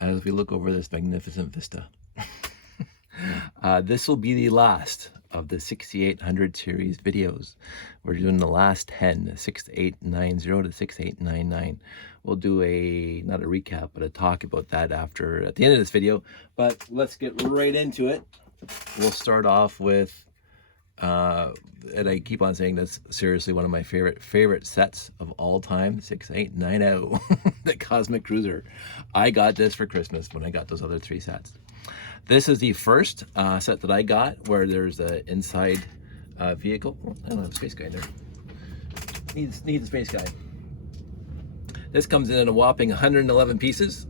as we look over this magnificent vista. This will be the last of the 6800 series videos. We're doing the last 10, the 6890 to 6899. We'll do not a recap, but a talk about that at the end of this video. But let's get right into it. We'll start off with, and I keep on saying this, seriously, one of my favorite sets of all time, 6890, the Cosmic Cruiser. I got this for Christmas when I got those other three sets. This is the first set that I got where there's an inside vehicle. Oh, I don't have a space guy there. Needs a space guy. This comes in a whopping 111 pieces.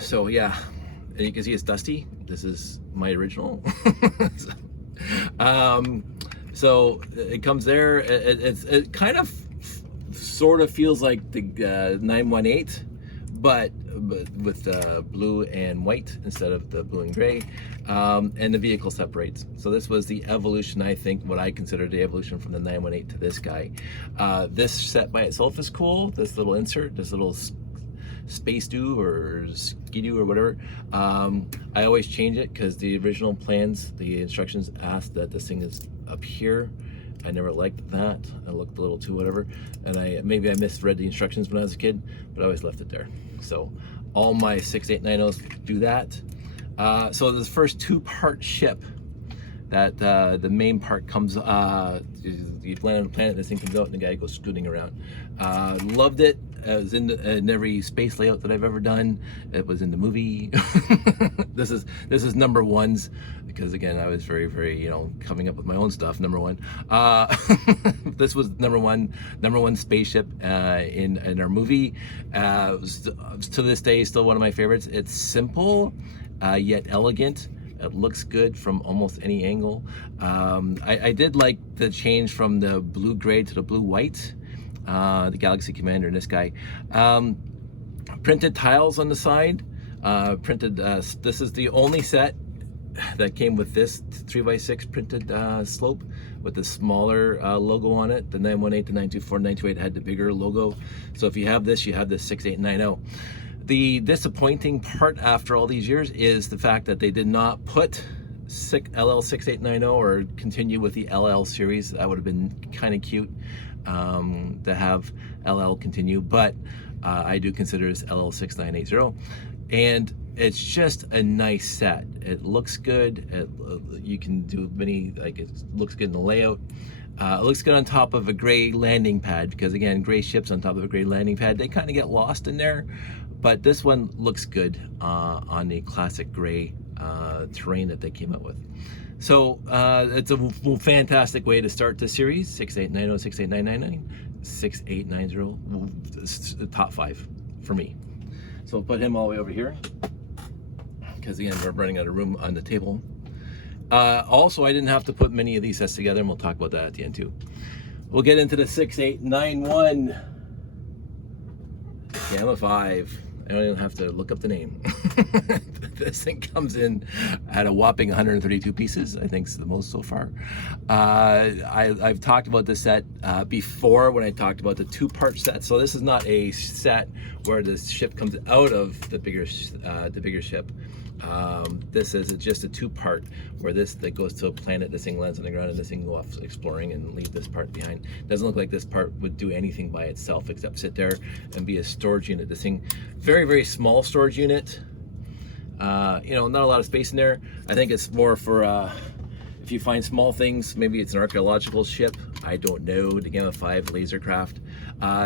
So yeah, and you can see it's dusty. This is my original. So it comes there. It kind of sort of feels like the 918, but with blue and white instead of the blue and gray, and the vehicle separates. So this was the evolution, I think, what I consider the evolution from the 918 to this guy. This set by itself is cool. This little insert, this little space do or skidoo or whatever. I always change it because the original plans, the instructions asked that this thing is up here. I never liked that. I looked a little too whatever, and maybe I misread the instructions when I was a kid, but I always left it there. So all my 6890s do that. So this first two-part ship, that the main part comes, you land on a planet, this thing comes out, and the guy goes scooting around. Loved it. It was in every space layout that I've ever done. It was in the movie. This is number ones, because again, I was very, coming up with my own stuff. Number one. This was number one spaceship in our movie. It was, to this day, still one of my favorites. It's simple, yet elegant. It looks good from almost any angle. I did like the change from the blue-gray to the blue-white. The Galaxy Commander and this guy. Printed tiles on the side. This is the only set that came with this 3x6 printed slope with the smaller logo on it. The 918, the 924, 928 had the bigger logo. So if you have this, you have this 6890. The disappointing part after all these years is the fact that they did not put LL6890 or continue with the LL series. That would have been kind of cute to have LL continue, but I do consider this LL6980, and it's just a nice set. It looks good. You can do many, it looks good in the layout. It looks good on top of a gray landing pad, because again, gray ships on top of a gray landing pad, they kind of get lost in there, but this one looks good on the classic gray terrain that they came up with. So it's a fantastic way to start the series. 6890, 6899, 6890, it's the top 5 for me. So we'll put him all the way over here, because again, we're running out of room on the table. Also, I didn't have to put many of these sets together, and we'll talk about that at the end too. We'll get into the 6891 Gamma 5. I don't even have to look up the name. This thing comes in at a whopping 132 pieces. I think it's the most so far. I've talked about this set before when I talked about the two-part set. So this is not a set where the ship comes out of the bigger ship. This is just a two-part where that goes to a planet, this thing lands on the ground, and this thing goes off exploring and leave this part behind. Doesn't look like this part would do anything by itself except sit there and be a storage unit. This thing, very small storage unit. Not a lot of space in there. I think it's more for if you find small things. Maybe it's an archaeological ship. I don't know. The Gamma 5 laser craft.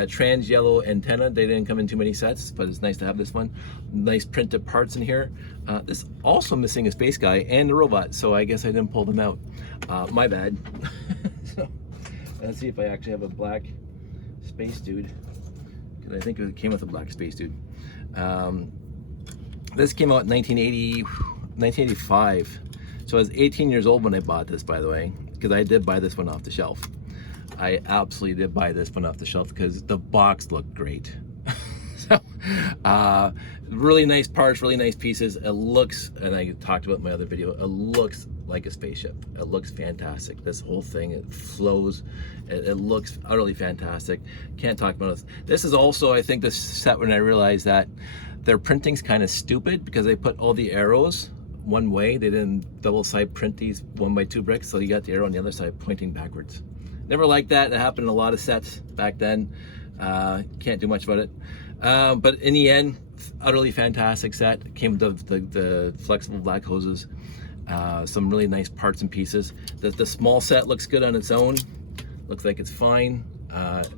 Trans yellow antenna. They didn't come in too many sets, but it's nice to have this one. Nice printed parts in here. This also missing a space guy and a robot, so I guess I didn't pull them out. My bad. So let's see if I actually have a black space dude, because I think it came with a black space dude. This came out in 1985. So I was 18 years old when I bought this, by the way, because I did buy this one off the shelf. I absolutely did buy this one off the shelf because the box looked great. So, really nice parts, really nice pieces. It looks, and I talked about in my other video, it looks like a spaceship. It looks fantastic. This whole thing, it flows. It looks utterly fantastic. Can't talk about it. This is also, I think, this set when I realized that their printing's kind of stupid because they put all the arrows one way. They didn't double side print these 1x2 bricks, so you got the arrow on the other side pointing backwards. Never liked that. It happened in a lot of sets back then. Can't do much about it. But in the end, utterly fantastic set. Came with the flexible black hoses, some really nice parts and pieces. The small set looks good on its own. Looks like it's fine,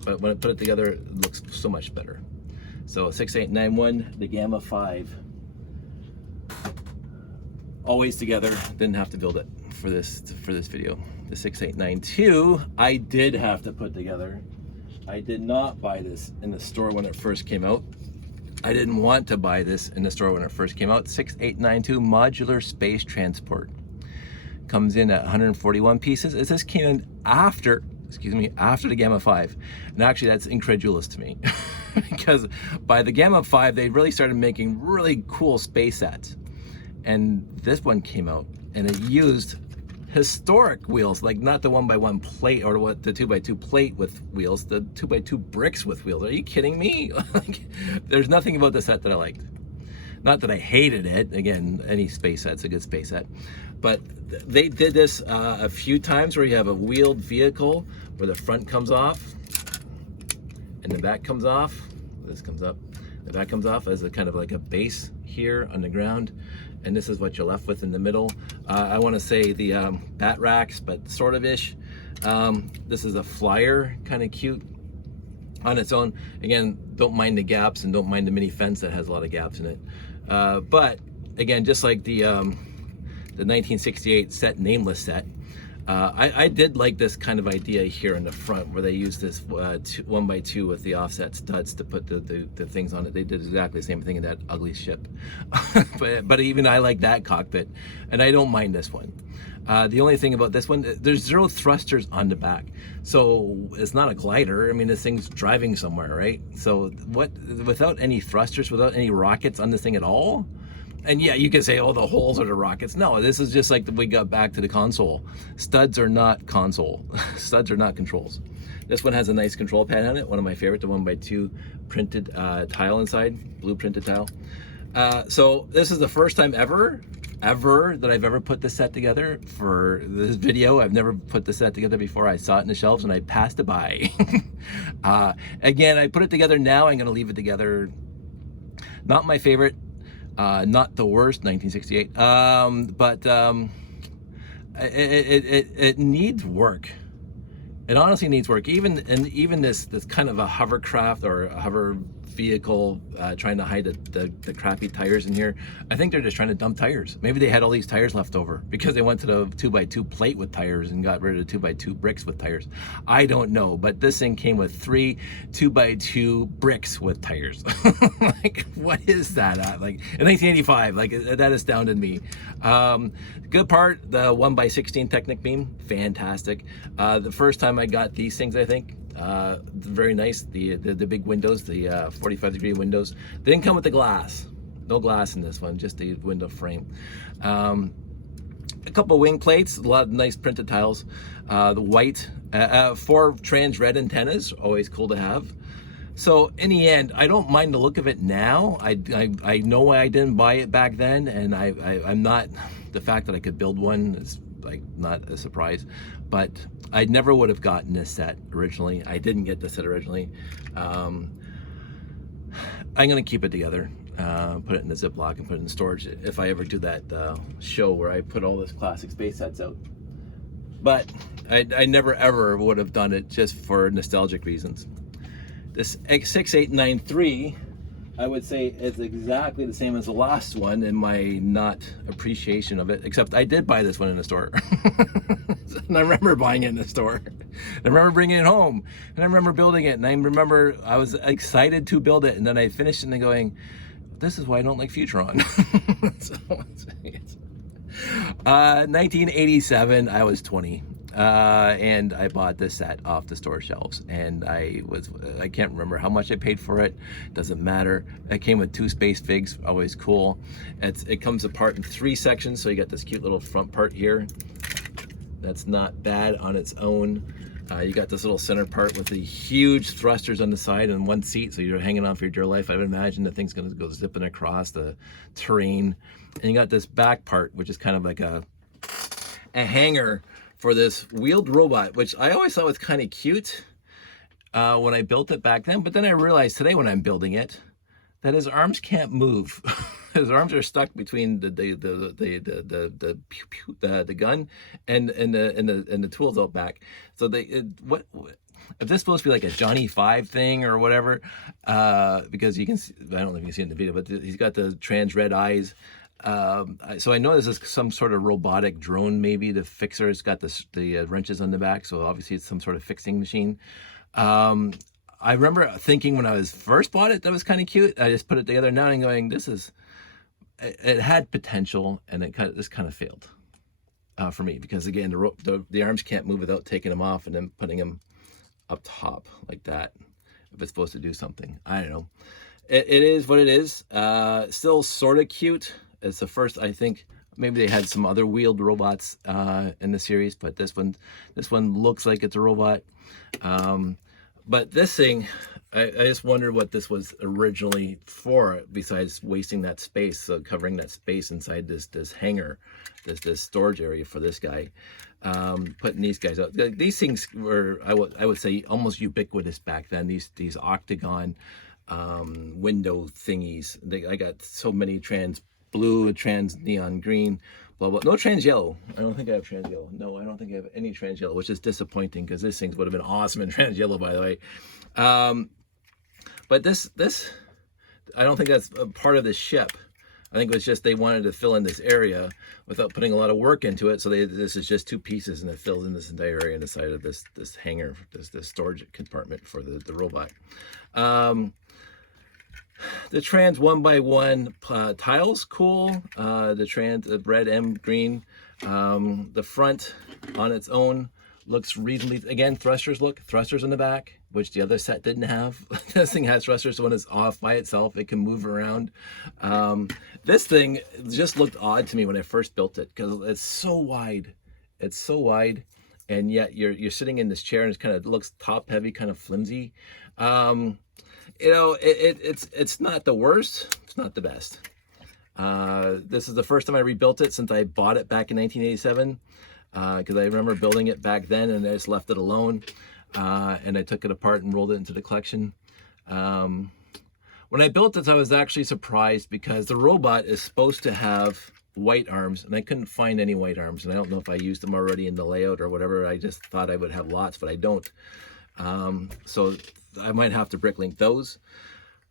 but when I put it together, it looks so much better. So 6891, the Gamma 5. Always together, didn't have to build it for this video. The 6892, I did have to put together. I did not buy this in the store when it first came out. I didn't want to buy this in the store when it first came out. 6892 Modular Space Transport. Comes in at 141 pieces. This came in after, after the Gamma 5. And actually that's incredulous to me because by the Gamma 5, they really started making really cool space sets. And this one came out and it used historic wheels, like not the 1x1 plate or what the 2x2 plate with wheels, the 2x2 bricks with wheels. Are you kidding me? Like, there's nothing about the set that I liked. Not that I hated it. Again, any space set's a good space set. But they did this a few times where you have a wheeled vehicle where the front comes off and the back comes off. This comes up. The back comes off as a kind of like a base here on the ground. And this is what you're left with in the middle. I want to say the bat racks, but sort of ish. This is a flyer, kind of cute on its own. Again, don't mind the gaps and don't mind the mini fence that has a lot of gaps in it. But again, just like the 1968 set, nameless set, I did like this kind of idea here in the front where they used this 1x2 with the offset studs to put the things on it. They did exactly the same thing in that ugly ship. but even I like that cockpit, and I don't mind this one. The only thing about this one, there's 0 thrusters on the back. So it's not a glider. I mean, this thing's driving somewhere, right? So without any thrusters, without any rockets on this thing at all, and yeah, you can say, oh, the holes are the rockets. No, this is just like we got back to the console. Studs are not console. Studs are not controls. This one has a nice control pad on it. One of my favorite, the 1x2 printed tile inside, blue printed tile. So this is the first time ever that I've ever put this set together for this video. I've never put this set together before. I saw it in the shelves and I passed it by. Again, I put it together now. I'm gonna leave it together. Not my favorite. Not the worst, 1968, but it needs work. It honestly needs work. Even this kind of a hovercraft or a hover vehicle trying to hide the crappy tires in here. I think they're just trying to dump tires. Maybe they had all these tires left over because they went to the 2x2 plate with tires and got rid of the 2x2 bricks with tires. I don't know, but this thing came with 3 2x2 bricks with tires. Like, what is that? Like in 1985, like that astounded me. Good part, the 1x16 Technic beam, fantastic. The first time I got these things, I think, very nice. The big windows, the 45-degree windows. They didn't come with the glass. No glass in this one, just the window frame. A couple wing plates, a lot of nice printed tiles. The white, 4 trans red antennas, always cool to have. So in the end, I don't mind the look of it now. I know why I didn't buy it back then, and I'm not, the fact that I could build one is like not a surprise, but I never would have gotten this set originally. I didn't get this set originally. I'm gonna keep it together, put it in a Ziploc and put it in storage if I ever do that show where I put all this classic space sets out. But I never ever would have done it just for nostalgic reasons. This 6893, I would say it's exactly the same as the last one in my not appreciation of it, except I did buy this one in the store. And I remember buying it in the store. I remember bringing it home, and I remember building it, and I remember I was excited to build it, and then I finished and then going, this is why I don't like Futuron. So, 1987, I was 20. and I bought this set off the store shelves, and I can't remember how much I paid for it. Doesn't matter. It came with 2 space figs, always cool. It comes apart in 3 sections, so you got this cute little front part here. That's not bad on its own. You got this little center part with the huge thrusters on the side and 1 seat, so you're hanging on for your dear life. I would imagine the thing's gonna go zipping across the terrain. And you got this back part, which is kind of like a hanger for this wheeled robot, which I always thought was kind of cute when I built it back then. But then I realized today when I'm building it that his arms can't move. His arms are stuck between the gun and the tools out back. So what if this is supposed to be like a Johnny 5 thing or whatever? Because you can see, I don't know if you can see it in the video, but he's got the trans red eyes. So I know this is some sort of robotic drone, maybe the fixer. It's got the wrenches on the back, so obviously it's some sort of fixing machine. I remember thinking when I was first bought it that was kind of cute. I just put it together now and going, it had potential, and this kind of failed for me, because again the arms can't move without taking them off and then putting them up top like that. If it's supposed to do something, I don't know. It is what it is. Still sort of cute. It's the first, I think, maybe they had some other wheeled robots in the series, but this one looks like it's a robot. But this thing, I just wonder what this was originally for, besides wasting that space, so covering that space inside this hangar, this storage area for this guy. Putting these guys out. These things were, I would say, almost ubiquitous back then. These octagon window thingies. I got so many trans blue, trans neon green, blah blah. No trans yellow. I don't think I have trans yellow. No, I don't think I have any trans yellow, which is disappointing, because this thing would have been awesome in trans yellow, by the way. But this I don't think that's a part of the ship. I think it was just they wanted to fill in this area without putting a lot of work into it. So this is just 2 pieces, and it fills in this entire area on the side of this hangar, this storage compartment for the robot. The trans 1x1 tiles, cool. The red, M, green. The front on its own looks reasonably, again, thrusters in the back, which the other set didn't have. This thing has thrusters, so when it's off by itself, it can move around. This thing just looked odd to me when I first built it, because it's so wide. It's so wide, and yet you're sitting in this chair, and it kind of looks top heavy, kind of flimsy. You know, it's not the worst, it's not the best. This is the first time I rebuilt it since I bought it back in 1987, because I remember building it back then and I just left it alone, and I took it apart and rolled it into the collection. When I built this, I was actually surprised, because the robot is supposed to have white arms, and I couldn't find any white arms, and I don't know if I used them already in the layout or whatever. I just thought I would have lots, but I don't. So I might have to bricklink those.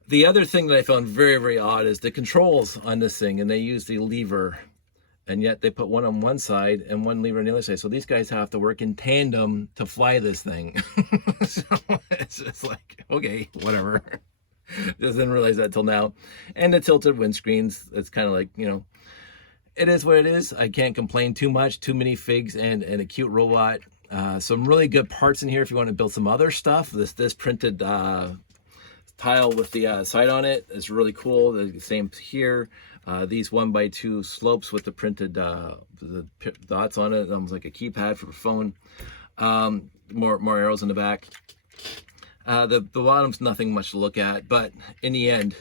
The other thing that I found very, very odd is the controls on this thing, and they use the lever, and yet they put one on one side and one lever on the other side. So these guys have to work in tandem to fly this thing. So it's just like, okay, whatever. Just didn't realize that till now. And the tilted windscreens, it's kind of like, you know, it is what it is. I can't complain too much. Too many figs and a cute robot. Some really good parts in here if you want to build some other stuff. This printed tile with the side on it is really cool. The same here. These 1x2 slopes with the printed the dots on it, almost like a keypad for a phone. More arrows in the back. The bottom's nothing much to look at, but in the end,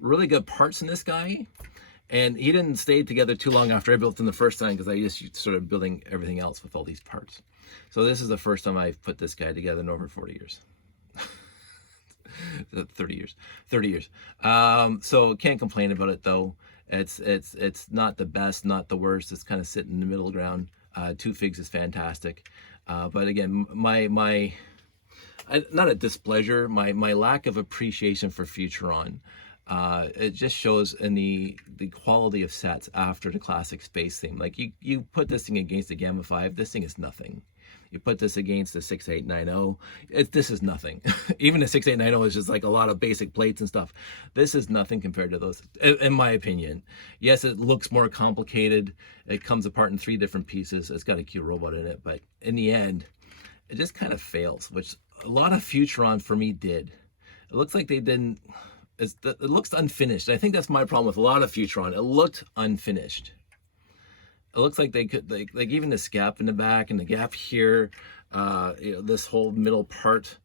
really good parts in this guy. And he didn't stay together too long after I built him the first time, because I just started building everything else with all these parts. So this is the first time I've put this guy together in over 40 years. 30 years. So can't complain about it though. It's not the best, not the worst. It's kind of sitting in the middle ground. 2 figs is fantastic. But again, not a displeasure, my lack of appreciation for Futuron. It just shows in the quality of sets after the classic space theme. Like you put this thing against the Gamma 5, this thing is nothing. You put this against the 6890. This is nothing. Even the 6890 is just like a lot of basic plates and stuff. This is nothing compared to those, in my opinion. Yes, it looks more complicated. It comes apart in 3 different pieces. It's got a cute robot in it, but in the end, it just kind of fails, which a lot of Futuron for me did. It looks like they didn't. It looks unfinished. I think that's my problem with a lot of Futuron. It looked unfinished. It looks like they could, like even this gap in the back and the gap here, you know, this whole middle part,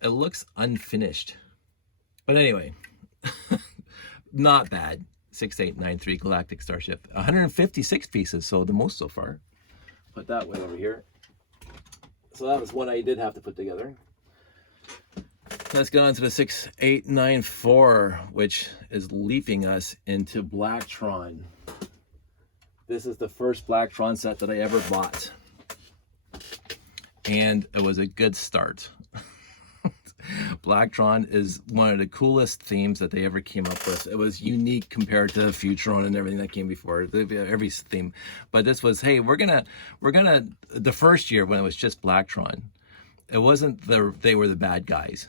it looks unfinished. But anyway, not bad. 6893 Galactic Starship, 156 pieces, so the most so far. Put that way over here. So that was one I did have to put together. Let's get on to the 6894, which is leaping us into Blacktron. This is the first Blacktron set that I ever bought. And it was a good start. Blacktron is one of the coolest themes that they ever came up with. It was unique compared to Futuron and everything that came before, every theme. But this was, hey, we're gonna, the first year when it was just Blacktron, it wasn't they were the bad guys.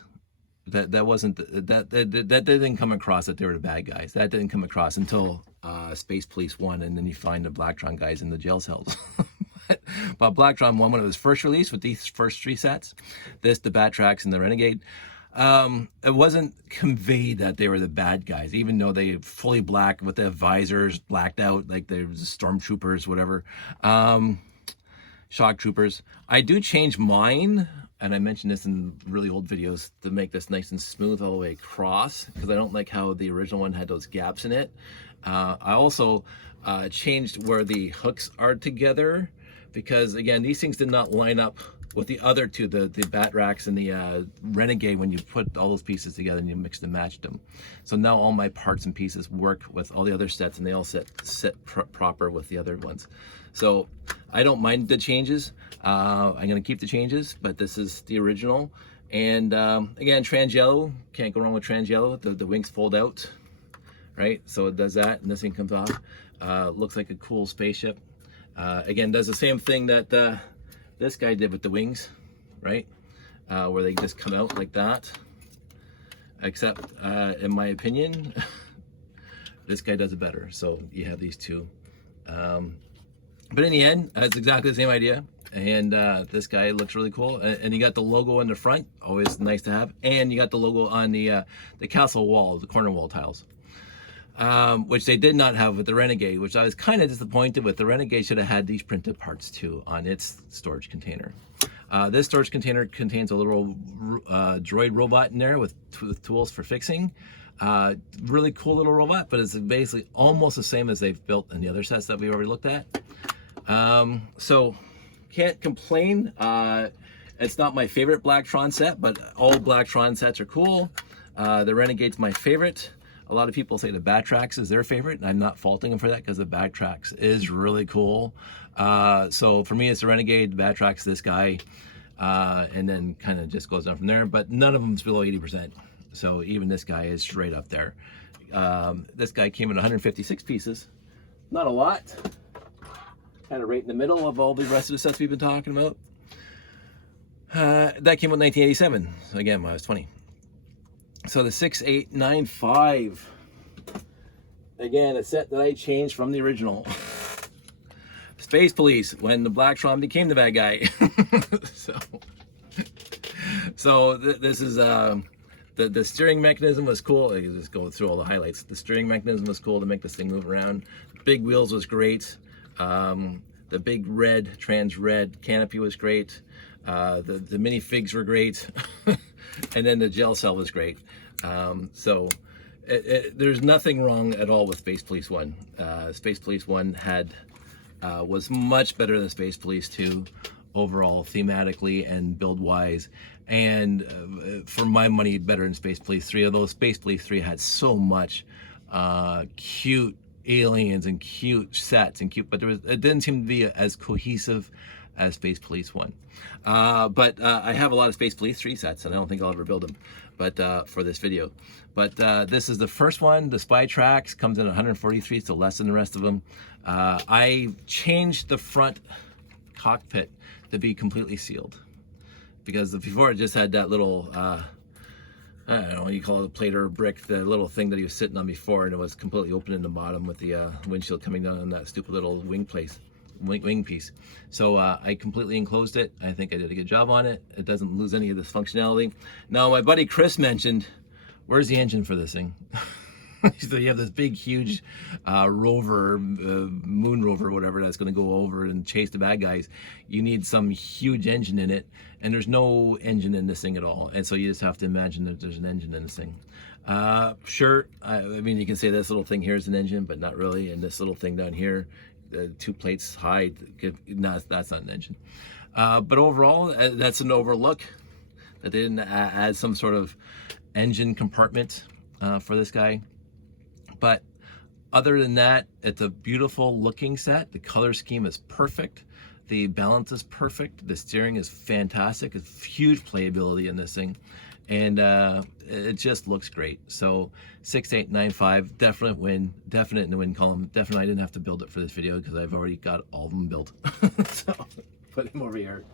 That wasn't that didn't come across that they were the bad guys. That didn't come across until Space Police 1, and then you find the Blacktron guys in the jail cells. but Blacktron 1, when it was first released with these first 3 sets, the Batrax and the Renegade, it wasn't conveyed that they were the bad guys, even though they fully black with the visors blacked out, like they were stormtroopers, whatever, shock troopers. I do change mine. And I mentioned this in really old videos to make this nice and smooth all the way across, because I don't like how the original one had those gaps in it. I also changed where the hooks are together, because again, these things did not line up with the other 2, the Batrax and the Renegade, when you put all those pieces together and you mixed and matched them. So now all my parts and pieces work with all the other sets, and they all sit proper with the other ones. So I don't mind the changes. I'm going to keep the changes, but this is the original. And again, trans yellow, can't go wrong with trans yellow. The wings fold out, right? So it does that, and this thing comes off. Looks like a cool spaceship. Again, does the same thing that this guy did with the wings, right? Where they just come out like that. Except, in my opinion, this guy does it better. So you have these 2. But in the end, it's exactly the same idea. And this guy looks really cool. And you got the logo in the front, always nice to have. And you got the logo on the castle wall, the corner wall tiles. Which they did not have with the Renegade, which I was kind of disappointed with. The Renegade should have had these printed parts too on its storage container. This storage container contains a little droid robot in there with tools for fixing. Really cool little robot, but it's basically almost the same as they've built in the other sets that we already looked at. So can't complain. It's not my favorite Blacktron set, but all Blacktron sets are cool. The Renegade's my favorite. A lot of people say the Batrax is their favorite, and I'm not faulting them for that, because the Batrax is really cool. So for me, it's the Renegade, the Batrax, this guy, and then kind of just goes down from there. But none of them's below 80%. So even this guy is straight up there. This guy came in 156 pieces. Not a lot. Kind of right in the middle of all the rest of the sets we've been talking about. That came out in 1987. So again, when I was 20. So the 6895. Again, a set that I changed from the original. Space Police, when the Blacktron became the bad guy. so this is the steering mechanism was cool. I can just go through all the highlights. The steering mechanism was cool to make this thing move around. Big wheels was great. The big red, trans red canopy was great. The minifigs were great. And then the gel cell was great. So there's nothing wrong at all with Space Police 1. Space Police 1 was much better than Space Police 2 overall, thematically and build-wise. And for my money, better than Space Police 3. Although Space Police 3 had so much cute aliens and cute sets and cute, but it didn't seem to be as cohesive as Space Police 1. But I have a lot of Space Police 3 sets, and I don't think I'll ever build them, but for this video. But this is the first one. The Spy Tracks comes in at 143, so less than the rest of them. I changed the front cockpit to be completely sealed, because before it just had that little I don't know what you call it, a plate or a brick, the little thing that he was sitting on before, and it was completely open in the bottom with the windshield coming down on that stupid little wing piece. So I completely enclosed it. I think I did a good job on it. It doesn't lose any of this functionality. Now, my buddy Chris mentioned, where's the engine for this thing? So you have this big, huge rover, moon rover, whatever, that's going to go over and chase the bad guys. You need some huge engine in it, and there's no engine in this thing at all. And so you just have to imagine that there's an engine in this thing. Sure, I mean, you can say this little thing here is an engine, but not really. And this little thing down here, 2 plates high, no, that's not an engine. But overall, that's an overlook that they didn't add some sort of engine compartment for this guy. But other than that, it's a beautiful looking set. The color scheme is perfect. The balance is perfect. The steering is fantastic. It's huge playability in this thing. And it just looks great. So 6895, definite win, definite in the win column. Definitely, I didn't have to build it for this video because I've already got all of them built. So put him over here.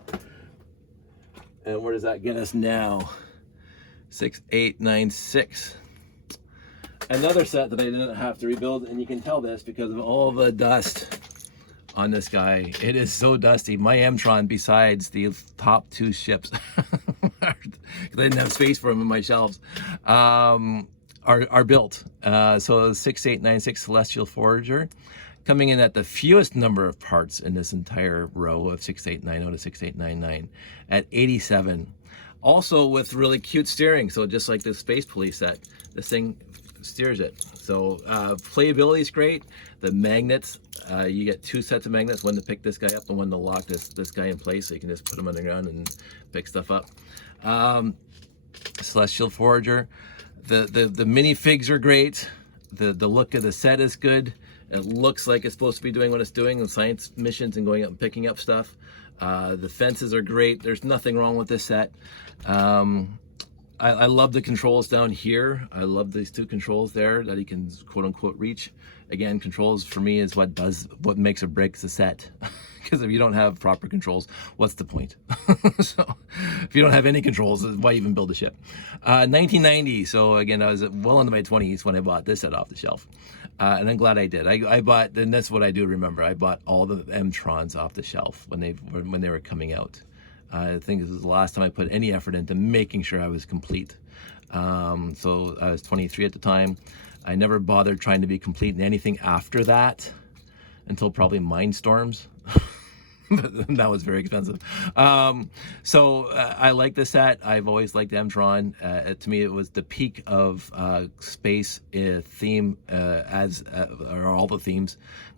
And where does that get us now? 6896. Another set that I didn't have to rebuild, and you can tell this because of all the dust on this guy. It is so dusty. My Mtron, besides the top 2 ships, I didn't have space for them in my shelves, are built. So 6896 Celestial Forager, coming in at the fewest number of parts in this entire row of 6890 to 6899 at 87. Also with really cute steering. So just like the Space Police set, this thing steers it. So playability is great. The magnets, you get 2 sets of magnets, one to pick this guy up and one to lock this guy in place, so you can just put him on the ground and pick stuff up. Celestial Forager, the minifigs are great. The look of the set is good. It looks like it's supposed to be doing what it's doing in science missions and going up and picking up stuff. The fences are great. There's nothing wrong with this set. I love the controls down here. I love these 2 controls there that he can quote unquote reach. Again, controls for me is what makes or breaks the set. Because if you don't have proper controls, what's the point? So if you don't have any controls, why even build a ship? 1990, so again, I was well into my 20s when I bought this set off the shelf. And I'm glad I did. I bought, and that's what I do remember, I bought all the Mtrons off the shelf when they were coming out. I think this was the last time I put any effort into making sure I was complete. So I was 23 at the time. I never bothered trying to be complete in anything after that until probably Mindstorms. But that was very expensive. So I like this set. I've always liked Mtron. To me, it was the peak of space theme, or all the themes.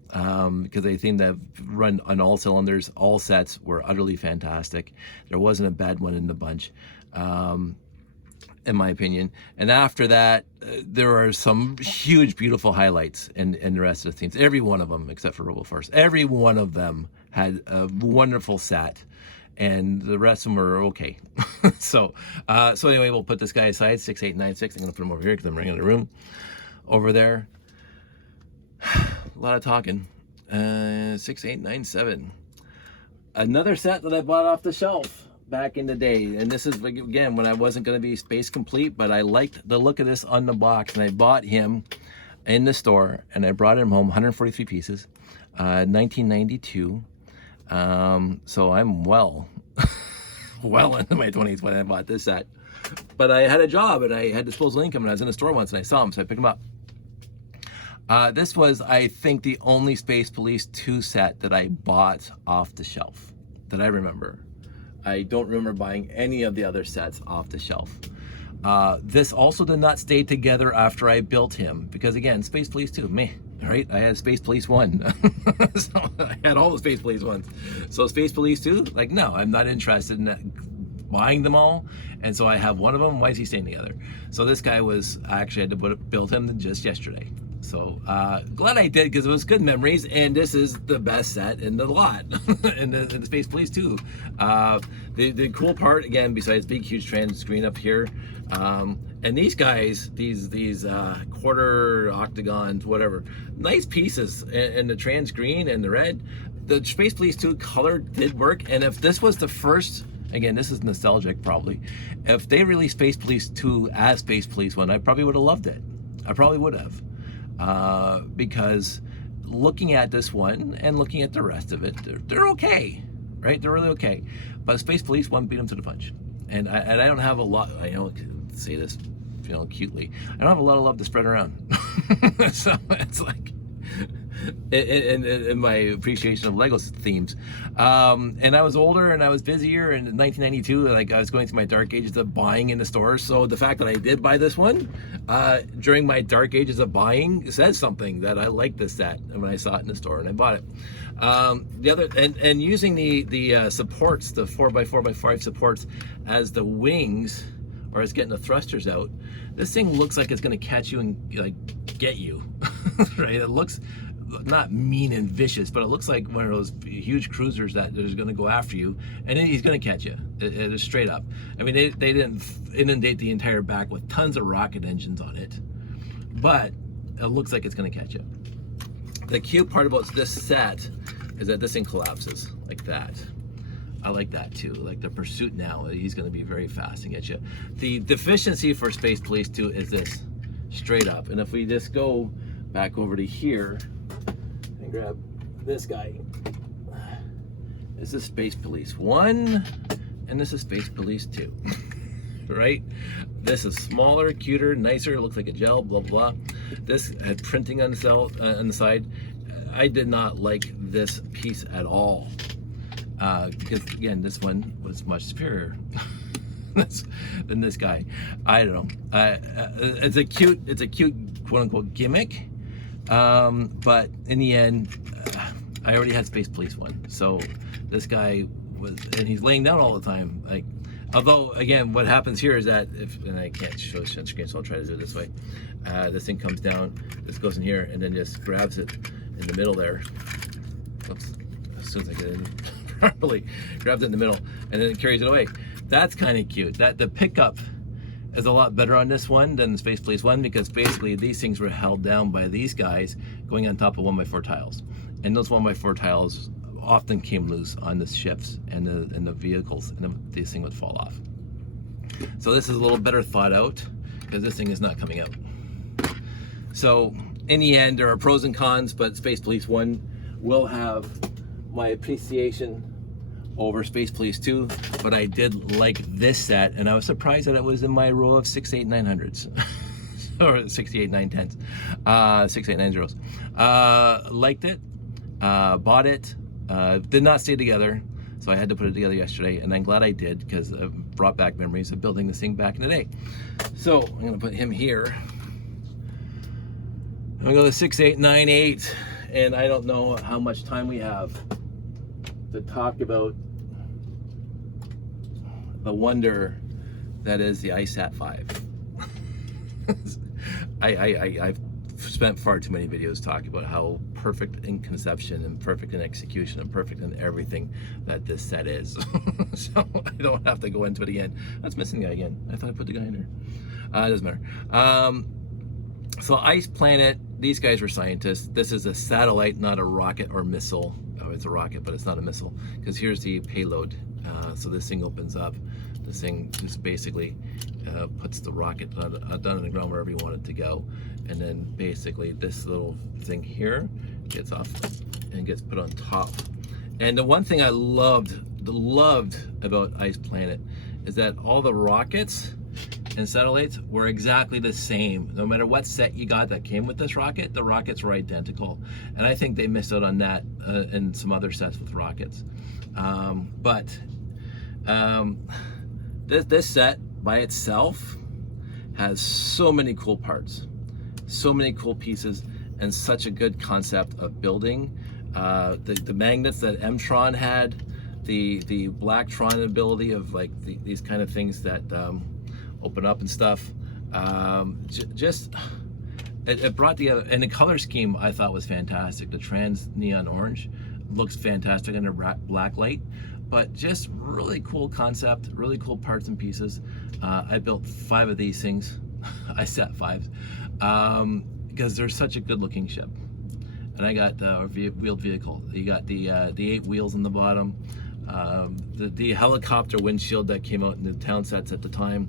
Because they seem to have run on all cylinders. All sets were utterly fantastic. There wasn't a bad one in the bunch, in my opinion. And after that, there are some huge, beautiful highlights in the rest of the themes. Every one of them, except for RoboForce, every one of them had a wonderful set, and the rest of them were okay. So anyway, we'll put this guy aside. 6896. I'm gonna put him over here because I'm running out of room over there. A lot of talking. 6897. Another set that I bought off the shelf back in the day, and this is again when I wasn't going to be space complete, but I liked the look of this on the box, and I bought him in the store, and I brought him home. 143 pieces, 1992. So I'm well into my 20s when I bought this set, but I had a job and I had disposable income, and I was in the store once and I saw him, so I picked him up. This was, I think, the only Space Police 2 set that I bought off the shelf that I remember. I don't remember buying any of the other sets off the shelf. This also did not stay together after I built him, because again, Space Police 2, meh, right? I had Space Police 1. So I had all the Space Police ones. So Space Police 2, like, no, I'm not interested in buying them all. And so I have one of them. Why is he staying together? So this guy was, I actually had to build him just yesterday. So glad I did, because it was good memories, and this is the best set in the lot, in the Space Police 2. The cool part, again, besides big huge trans screen up here, and these guys, these quarter octagons, whatever, nice pieces in the trans green and the red. The Space Police 2 color did work, and if this was the first, again, this is nostalgic probably, if they released Space Police 2 as Space Police 1, I probably would have loved it. I probably would have. Because looking at this one and looking at the rest of it, they're okay, right? They're really okay. But Space Police 1 beat them to the punch. And I don't have a lot, I don't say this, you know, cutely, I don't have a lot of love to spread around. So it's like, in my appreciation of Lego themes. And I was older and I was busier, and in 1992, like, I was going through my dark ages of buying in the stores. So the fact that I did buy this one during my dark ages of buying says something, that I like this set, and when I saw it in the store and I bought it. The other, and using the supports, the 4x4x5 supports as the wings, or as getting the thrusters out, this thing looks like it's going to catch you and like get you. Right? It looks not mean and vicious, but it looks like one of those huge cruisers that is going to go after you, and then he's going to catch you. It is straight up. I mean, they didn't inundate the entire back with tons of rocket engines on it, but it looks like it's going to catch you. The cute part about this set is that this thing collapses like that. I like that too. Like the pursuit now, he's going to be very fast and get you. The deficiency for Space Police 2 is this, straight up. And if we just go back over to here and grab this guy, this is Space Police 1 and this is Space Police 2. Right? This is smaller, cuter, nicer, it looks like a gel, blah blah. This had printing on the side. I did not like this piece at all, because again, this one was much superior than this guy. I don't know. It's a cute quote unquote gimmick, but in the end, I already had Space Police 1, so this guy was, and he's laying down all the time. Like, although again, what happens here is that and I can't show screen, so I'll try to do it this way. This thing comes down, this goes in here, and then just grabs it in the middle there. Oops, as soon as I get in properly, grabs it in the middle, and then it carries it away. That's kind of cute. That the pickup is a lot better on this one than the Space Police 1, because basically these things were held down by these guys going on top of 1x4 tiles, and those 1x4 tiles often came loose on the ships and the vehicles, and this thing would fall off. So this is a little better thought out, because this thing is not coming out. So in the end, there are pros and cons, but Space Police 1 will have my appreciation over Space Police 2, but I did like this set, and I was surprised that it was in my row of 68900s. Or 68910s, 68990s. Liked it, bought it, did not stay together, so I had to put it together yesterday, and I'm glad I did, because it brought back memories of building this thing back in the day. So I'm gonna put him here. I'm gonna go to 6898, and I don't know how much time we have to talk about the wonder that is the ISAT 5. I've spent far too many videos talking about how perfect in conception and perfect in execution and perfect in everything that this set is. So I don't have to go into it again. That's missing the guy again. I thought I put the guy in there. It doesn't matter. So Ice Planet, these guys were scientists. This is a satellite, not a rocket or missile. Oh, it's a rocket, but it's not a missile, because here's the payload. So this thing opens up. This thing just basically puts the rocket down on the ground wherever you want it to go. And then basically this little thing here gets off and gets put on top. And the one thing I loved about Ice Planet is that all the rockets and satellites were exactly the same. No matter what set you got that came with this rocket, the rockets were identical. And I think they missed out on that in some other sets with rockets. This set by itself has so many cool parts, so many cool pieces, and such a good concept of building. The magnets that M-Tron had, the Blacktron ability of like these kind of things that open up and stuff. it brought together, and the color scheme I thought was fantastic. The trans neon orange looks fantastic under black light, but just really cool concept, really cool parts and pieces. I built 5 of these things. I set 5 because they're such a good looking ship. And I got a wheeled vehicle. You got the 8 wheels in the bottom, the helicopter windshield that came out in the town sets at the time.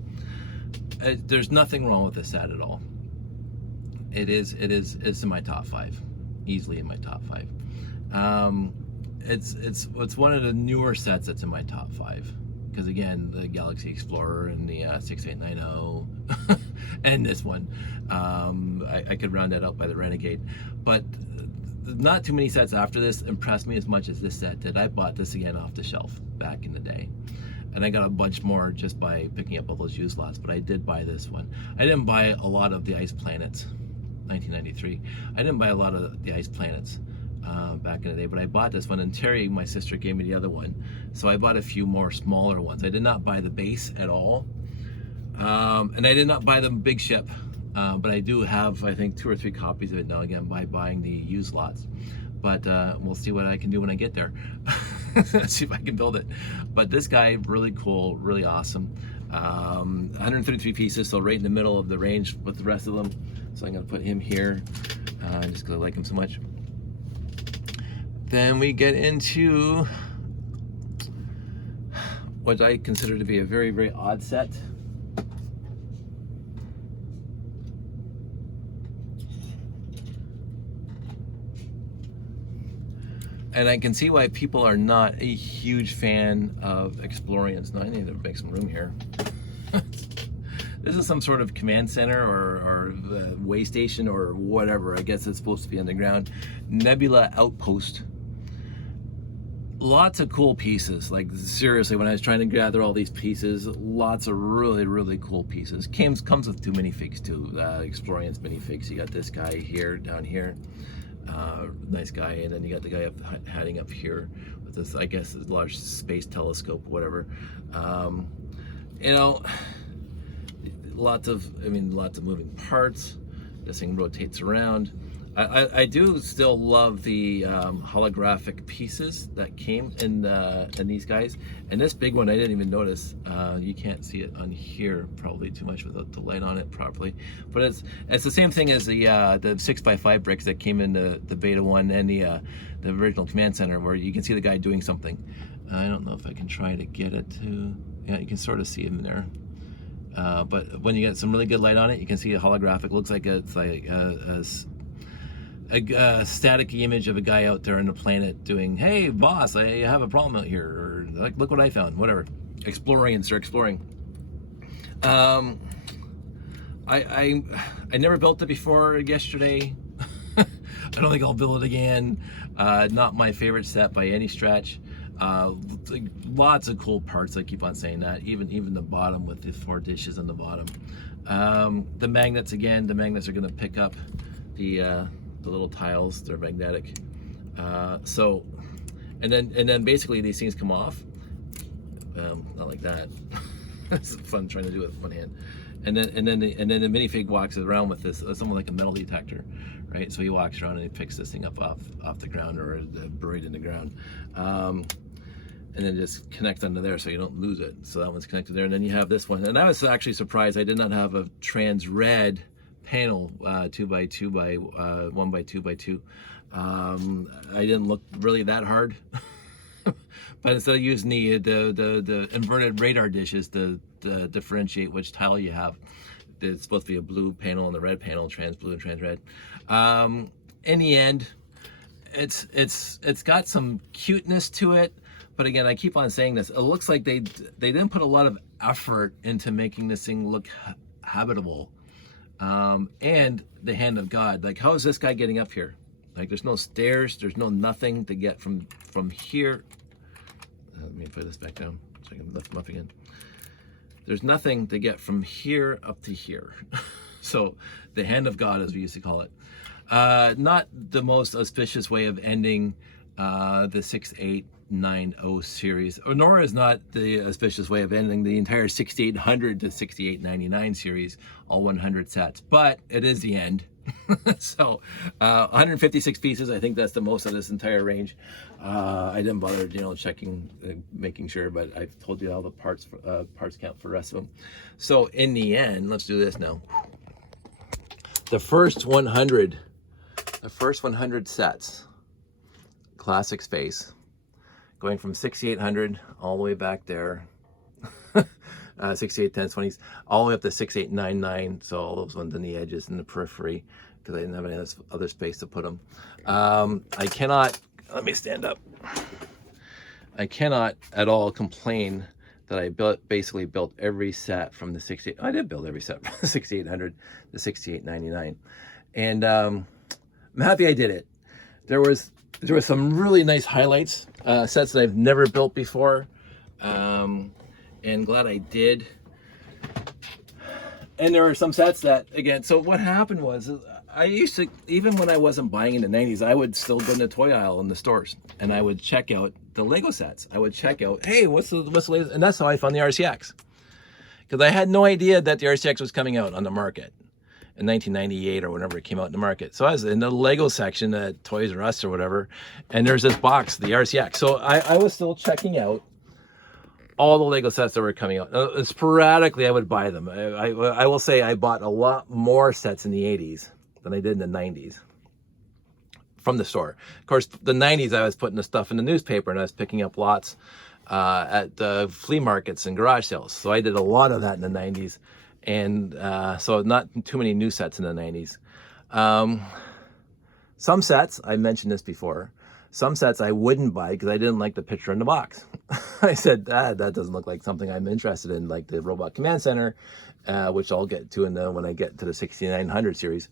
There's nothing wrong with this set at all. It's in my top 5, easily in my top 5. It's one of the newer sets that's in my top 5, because again, the Galaxy Explorer and the 6890 and this one, I could round that out by the Renegade, but not too many sets after this impressed me as much as this set did. I bought this again off the shelf back in the day, and I got a bunch more just by picking up all those used lots, but I did buy this one. I didn't buy a lot of the Ice Planets, 1993. I didn't buy a lot of the Ice Planets back in the day, but I bought this one, and Terry, my sister, gave me the other one, so I bought a few more smaller ones. I did not buy the base at all, and I did not buy the big ship, but I do have, I think, 2 or 3 copies of it now, again, by buying the used lots. But we'll see what I can do when I get there. See if I can build it. But this guy, really cool, really awesome. 133 pieces, so right in the middle of the range with the rest of them. So I'm gonna put him here, just because I like him so much. Then we get into what I consider to be a very, very odd set. And I can see why people are not a huge fan of Explorians. Now I need to make some room here. This is some sort of command center or way station or whatever. I guess it's supposed to be underground. Nebula outpost. Lots of cool pieces. Like seriously, when I was trying to gather all these pieces, lots of really, really cool pieces. Comes with 2 minifigs too. Explorians minifigs. You got this guy here, down here. Nice guy, and then you got the guy hiding up here with this, I guess, this large space telescope, whatever. You know, lots of moving parts. This thing rotates around. I do still love the holographic pieces that came in these guys. And this big one I didn't even notice. You can't see it on here probably too much without the light on it properly. But it's the same thing as the 6x5 bricks that came in the beta one and the original command center, where you can see the guy doing something. I don't know if I can try to get it to. Yeah, you can sort of see him there. But when you get some really good light on it, you can see a holographic. Looks like it's like a static image of a guy out there on the planet doing, "Hey boss, I have a problem out here," or like, "Look what I found," whatever. Explorians are exploring. I never built it before yesterday. I don't think I'll build it again. Not my favorite set by any stretch. Like, lots of cool parts. I keep on saying that. Even the bottom with the 4 dishes on the bottom. The magnets, again. The magnets are going to pick up the little tiles. They're magnetic. So, and then basically these things come off. Not like that. It's fun trying to do it with one hand. And then the minifig walks around with this, something like a metal detector, right? So he walks around and he picks this thing up off the ground, or buried in the ground, and then just connect onto there so you don't lose it. So that one's connected there, and then you have this one. And I was actually surprised I did not have a trans red panel, 2x2 by 1x2x2. I didn't look really that hard. But instead of using the inverted radar dishes to differentiate which tile you have, it's supposed to be a blue panel and the red panel, trans blue and trans red. In the end, it's got some cuteness to it, but again, I keep on saying this. It looks like they didn't put a lot of effort into making this thing look habitable. And the hand of God. Like, how is this guy getting up here? Like, there's no stairs. There's no nothing to get from here. Let me put this back down so I can lift him up again. There's nothing to get from here up to here. So the hand of God, as we used to call it. Not the most auspicious way of ending the 6890 series, nor is not the auspicious way of ending the entire 6800 to 6899 series, all 100 sets. But it is the end. So 156 pieces. I think that's the most of this entire range. I didn't bother, checking, making sure, but I told you all the parts count for the rest of them. So in the end, let's do this now. The first 100 sets, Classic Space, going from 6800 all the way back there, 68, 10s, 20s, all the way up to 6899. So all those ones on the edges and the periphery, because I didn't have any other space to put them. I cannot, let me stand up. I cannot at all complain that I basically built every set from the 68. I did build every set from the 6800 to 6899, and I'm happy I did it. There was some really nice highlights, sets that I've never built before, and glad I did. And there are some sets that, again, so what happened was, I used to, even when I wasn't buying in the 90s, I would still go in the toy aisle in the stores, and I would check out the Lego sets. I would check out, hey, what's the latest? And that's how I found the RCX. Because I had no idea that the RCX was coming out on the market in 1998 or whenever it came out in the market. So I was in the Lego section at Toys R Us or whatever, and there's this box, the RCX. So I was still checking out all the Lego sets that were coming out. Sporadically, I would buy them. I will say I bought a lot more sets in the 80s than I did in the 90s from the store. Of course, the 90s, I was putting the stuff in the newspaper, and I was picking up lots at the flea markets and garage sales. So I did a lot of that in the 90s. And so not too many new sets in the 90s. Some sets, I mentioned this before, some sets I wouldn't buy because I didn't like the picture in the box. I said, that doesn't look like something I'm interested in, like the Robot Command Center, which I'll get to when I get to the 6900 series.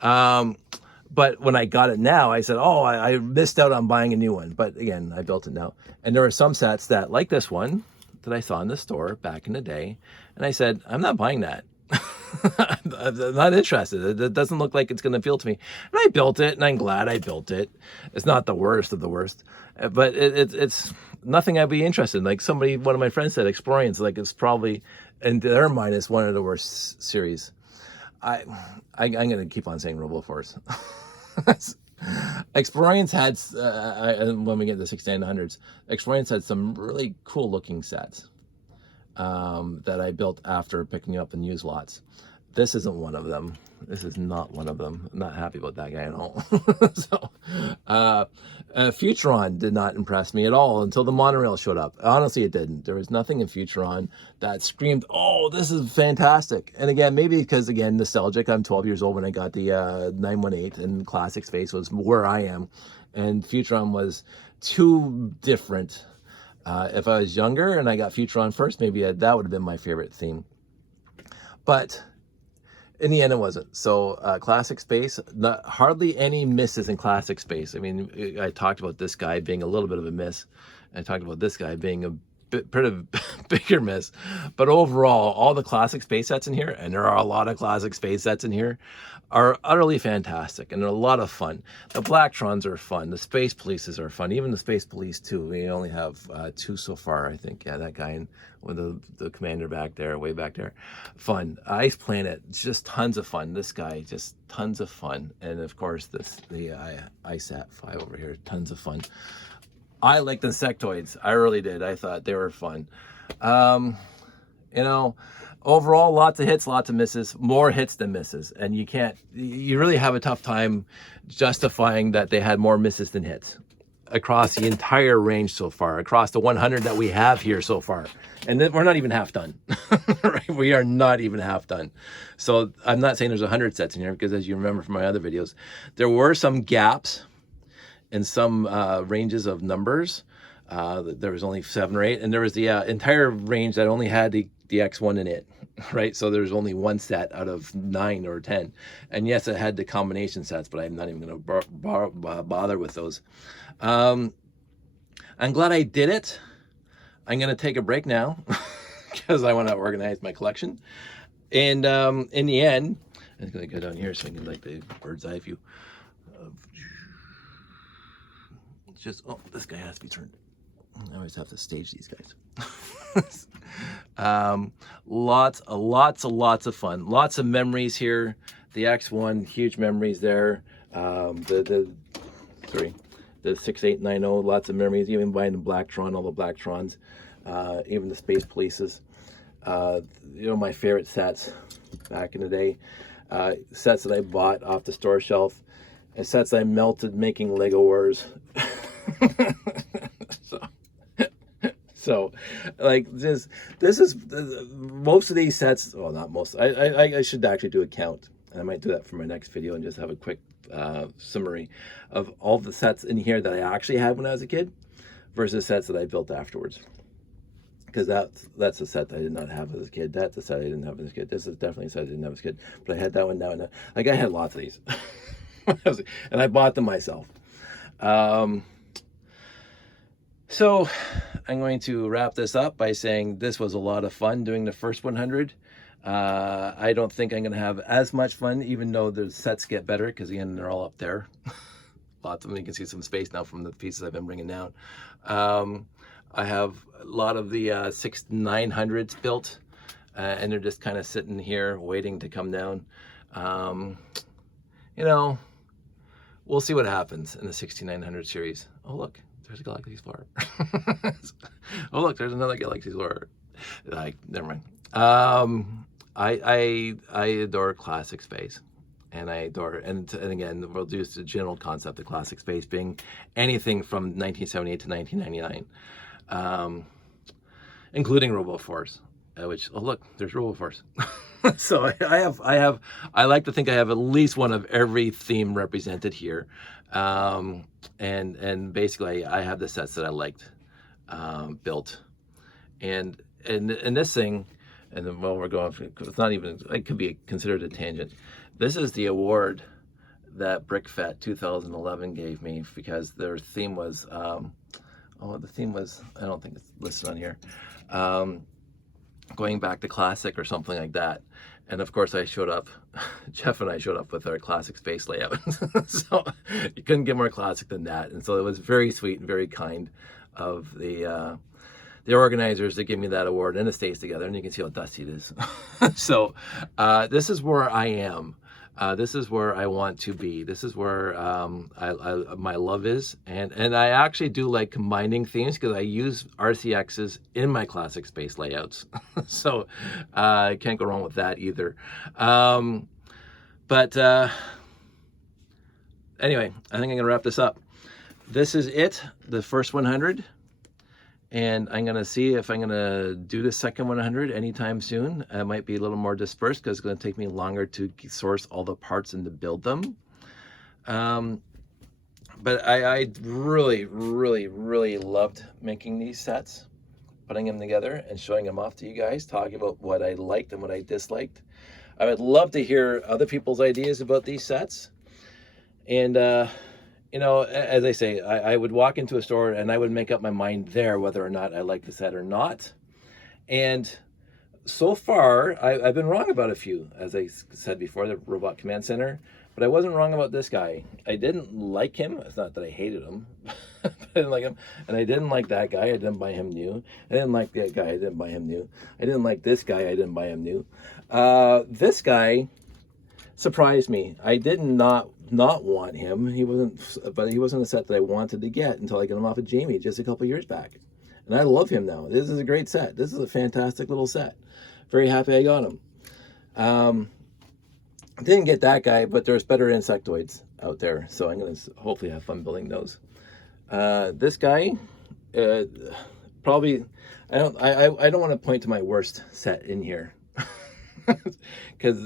But when I got it now, I said, oh, I missed out on buying a new one. But again, I built it now. And there are some sets that, like this one, that I saw in the store back in the day. And I said, I'm not buying that. I'm not interested. It doesn't look like it's going to appeal to me. And I built it, and I'm glad I built it. It's not the worst of the worst, but it's nothing I'd be interested in. Like one of my friends said, Explorians, like it's probably, in their mind, it's one of the worst series. I'm going to keep on saying RoboForce. Explorians had, when we get to the 6900s, Explorians had some really cool looking sets that I built after picking up and used lots. This isn't one of them. This is not one of them. I'm not happy about that guy at all. So, Futuron did not impress me at all until the monorail showed up. Honestly, it didn't. There was nothing in Futuron that screamed, oh, this is fantastic. And again, maybe because, again, nostalgic. I'm 12 years old when I got the 918, and Classic Space was where I am. And Futuron was too different. If I was younger and I got Futuron first, maybe that would have been my favorite theme. But in the end, it wasn't. So Classic Space, hardly any misses in Classic Space. I mean, I talked about this guy being a little bit of a miss. I talked about this guy being a pretty bigger miss. But overall, all the Classic Space sets in here, and there are a lot of Classic Space sets in here, are utterly fantastic, and they're a lot of fun. The Blacktrons are fun. The Space Polices are fun. Even the Space Police 2. We only have 2 so far, I think. Yeah, that guy with the commander back there, way back there. Fun. Ice Planet, just tons of fun. This guy, just tons of fun. And of course, the ISAT 5 over here, tons of fun. I liked the insectoids. I really did. I thought they were fun. Overall, lots of hits, lots of misses, more hits than misses. And you really have a tough time justifying that they had more misses than hits across the entire range so far, across the 100 that we have here so far. And then we're not even half done, right? We are not even half done. So I'm not saying there's 100 sets in here, because as you remember from my other videos, there were some gaps in some ranges of numbers. There was only 7 or 8, and there was the entire range that only had the X1 in it, right? So there's only 1 set out of 9 or 10. And yes, it had the combination sets, but I'm not even going to bother with those. I'm glad I did it. I'm going to take a break now because I want to organize my collection. And in the end, I'm going to go down here so I can like the bird's eye view. Oh, this guy has to be turned. I always have to stage these guys. Lots of fun, lots of memories here. the X1, huge memories there. The 6890, lots of memories, even buying the Blacktron, all the Blacktrons, even the Space Polices. You know, my favorite sets back in the day, sets that I bought off the store shelf, and sets I melted making Lego Wars. So like this is most of these sets, well, not most, I should actually do a count. I might do that for my next video and just have a quick summary of all the sets in here that I actually had when I was a kid versus sets that I built afterwards. Because that's a set that I did not have as a kid. That's a set I didn't have as a kid. This is definitely a set I didn't have as a kid. But I had that one now. And like, I had lots of these. And I bought them myself. So I'm going to wrap this up by saying this was a lot of fun doing the first 100. I don't think I'm going to have as much fun, even though the sets get better, because again, they're all up there. Lots of them. You can see some space now from the pieces I've been bringing down. I have a lot of the 900s built, and they're just kind of sitting here waiting to come down. You know, we'll see what happens in the 6900 series. Oh, look, there's a Galactic Explorer. Oh, look, there's another Galactic Explorer. Like, never mind. I adore classic space, and I adore, and again, we'll do the general concept of classic space being anything from 1978 to 1999, including RoboForce, which, oh look, there's RoboForce. So I like to think I have at least one of every theme represented here, and basically I have the sets that I liked built, and this thing. And then while we're going, it's not even, it could be considered a tangent. This is the award that BrickFet 2011 gave me because their theme was, the theme was, I don't think it's listed on here, going back to classic or something like that. And of course I showed up, Jeff and I showed up with our classic space layout. So you couldn't get more classic than that. And so it was very sweet and very kind of the organizers that give me that award, and it stays together, and you can see how dusty it is. So this is where I am. This is where I want to be. This is where my love is, and I actually do like combining themes because I use RCXs in my classic space layouts. So I can't go wrong with that either. But anyway, I think I'm gonna wrap this up. This is it, the first 100. And I'm going to see if I'm going to do the second 100 anytime soon. It might be a little more dispersed because it's going to take me longer to source all the parts and to build them. But I really, really, really loved making these sets, putting them together and showing them off to you guys, talking about what I liked and what I disliked. I would love to hear other people's ideas about these sets. And, you know, as I say, I would walk into a store and I would make up my mind there whether or not I like the set or not. And so far, I've been wrong about a few, as I said before, the Robot Command Center. But I wasn't wrong about this guy. I didn't like him. It's not that I hated him. I didn't like him. And I didn't like that guy. I didn't buy him new. I didn't like that guy. I didn't buy him new. I didn't like this guy. I didn't buy him new. This guy surprised me. I did not want him. He wasn't a set that I wanted to get until I got him off of Jamie just a couple years back. And I love him now. This is a great set. This is a fantastic little set. Very happy I got him. Didn't get that guy, but there's better insectoids out there. So I'm going to hopefully have fun building those. This guy, probably, I don't want to point to my worst set in here. Because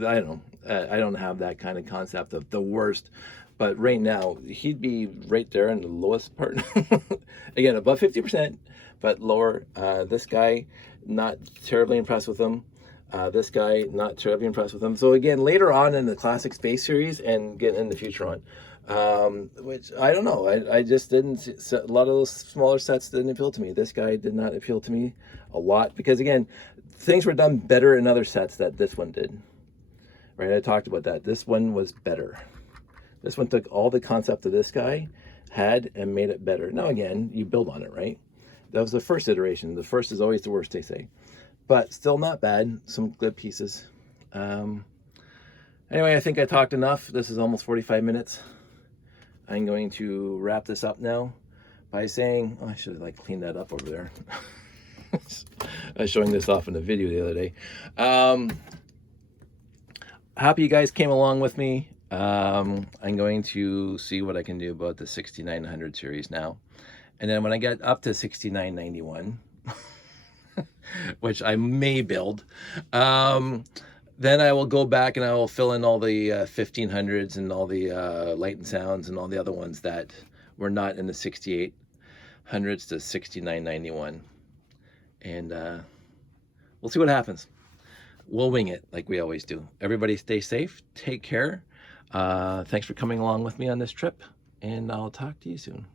I don't have that kind of concept of the worst, but right now he'd be right there in the lowest part. Again, above 50%, but lower. This guy, not terribly impressed with him. This guy, not terribly impressed with him. So again, later on in the classic space series and getting in the future on, which I don't know, I just didn't, a lot of those smaller sets didn't appeal to me. This guy did not appeal to me a lot because again, things were done better in other sets that this one did. Right, I talked about that. This one was better. This one took all the concept of this guy had and made it better. Now again, you build on it, right? That was the first iteration. The first is always the worst, they say. But still not bad. Some good pieces. Anyway, I think I talked enough. This is almost 45 minutes. I'm going to wrap this up now by saying, oh, I should have like cleaned that up over there. I was showing this off in a video the other day. Happy you guys came along with me. I'm going to see what I can do about the 6900 series now. And then when I get up to 6991, which I may build, then I will go back and I will fill in all the 1500s and all the Light and Sounds and all the other ones that were not in the 6800s to 6991. And we'll see what happens. We'll wing it like we always do. Everybody stay safe. Take care. Thanks for coming along with me on this trip. And I'll talk to you soon.